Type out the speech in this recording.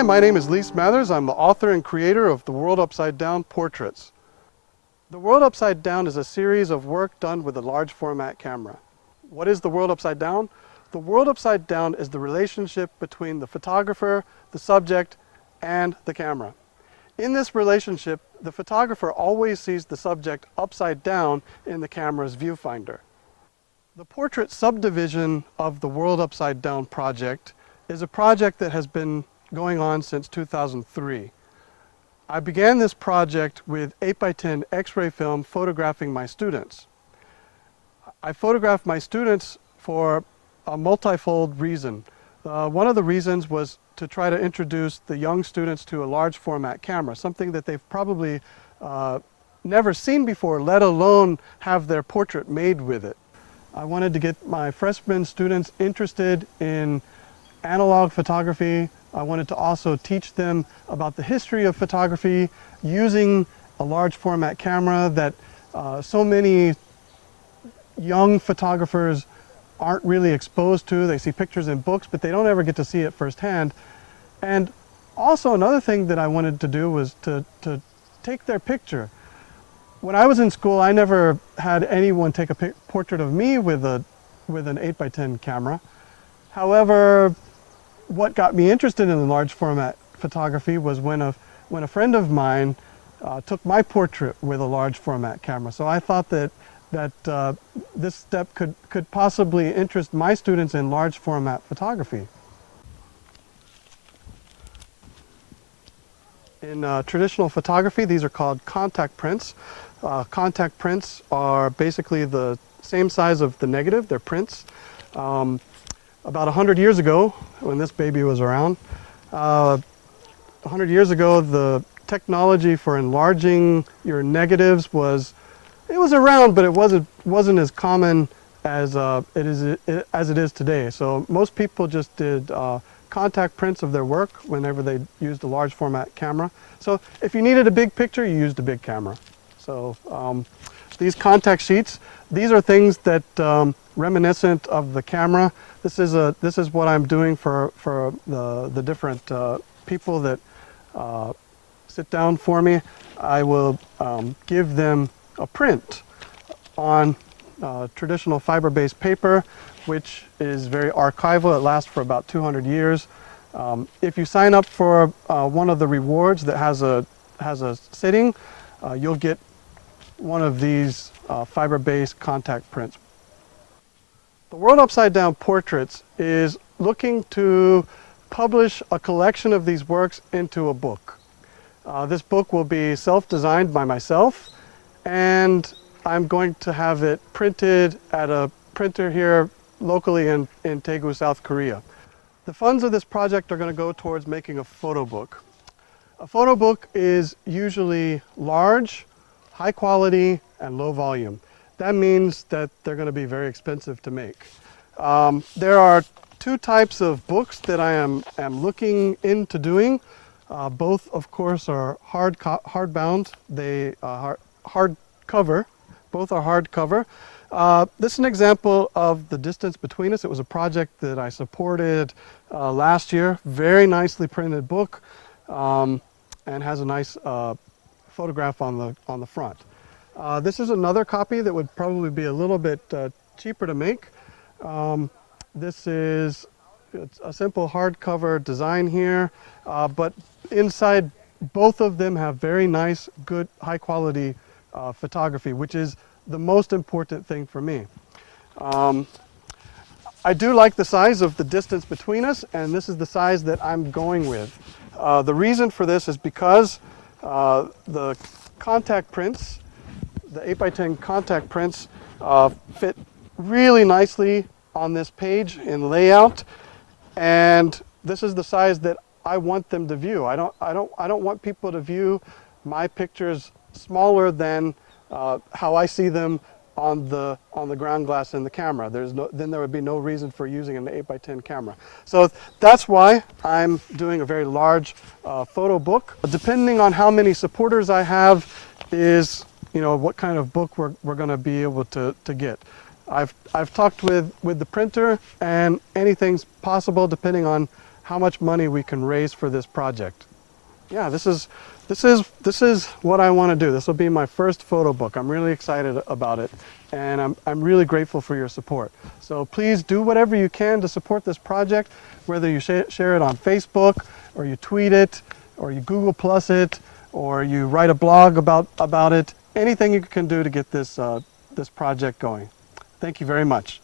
Hi, my name is Smathers. I'm the author and creator of The World Upside Down Portraits. The World Upside Down is a series of work done with a large format camera. What is The World Upside Down? The World Upside Down is the relationship between the photographer, the subject, and the camera. In this relationship, the photographer always sees the subject upside down in the camera's viewfinder. The portrait subdivision of the World Upside Down project is a project that has been going on since 2003. I began this project with 8x10 X-ray film photographing my students. I photographed my students for a multifold reason. One of the reasons was to try to introduce the young students to a large format camera, something that they've probably never seen before, let alone have their portrait made with it. I wanted to get my freshman students interested in analog photography. I wanted to also teach them about the history of photography using a large format camera that so many young photographers aren't really exposed to. They see pictures in books, but they don't ever get to see it firsthand. And also another thing that I wanted to do was to take their picture. When I was in school, I never had anyone take a portrait of me with an 8x10 camera. However, what got me interested in the large format photography was when a friend of mine took my portrait with a large format camera. So I thought that this step could possibly interest my students in large format photography. In traditional photography, these are called contact prints. Contact prints are basically the same size of the negative. They're prints. About 100 years ago, when this baby was around, 100 years ago, the technology for enlarging your negatives was around, but it wasn't as common as it is today. So most people just did contact prints of their work whenever they used a large format camera. So if you needed a big picture, you used a big camera. So these contact sheets, these are things that reminiscent of the camera. This is what I'm doing for the different people that sit down for me. I will give them a print on traditional fiber-based paper, which is very archival. It lasts for about 200 years. If you sign up for one of the rewards that has a sitting, you'll get one of these fiber-based contact prints. The World Upside Down Portraits is looking to publish a collection of these works into a book. This book will be self-designed by myself, and I'm going to have it printed at a printer here locally in Daegu, South Korea. The funds of this project are going to go towards making a photo book. A photo book is usually large, high quality, and low volume. That means that they're going to be very expensive to make. There are two types of books that I am looking into doing. Both, of course, are hardbound. They are hardcover. Both are hardcover. This is an example of The Distance Between Us. It was a project that I supported last year. Very nicely printed book, and has a nice photograph on the front. This is another copy that would probably be a little bit cheaper to make. It's a simple hardcover design here, but inside both of them have very nice, good, high quality photography, which is the most important thing for me. I do like the size of The Distance Between Us, and this is the size that I'm going with. The reason for this is because the contact prints, the 8x10 contact prints, fit really nicely on this page in layout, and this is the size that I want them to view. I don't want people to view my pictures smaller than how I see them on the ground glass in the camera. Then there would be no reason for using an 8x10 camera. So that's why I'm doing a very large photo book. Depending on how many supporters I have is what kind of book we're going to be able to get. I've talked with the printer, and anything's possible depending on how much money we can raise for this project. Yeah, this is what I want to do. This will be my first photo book. I'm really excited about it, and I'm really grateful for your support. So please do whatever you can to support this project, whether you share it on Facebook, or you tweet it, or you Google Plus it, or you write a blog about it. Anything you can do to get this project going. Thank you very much.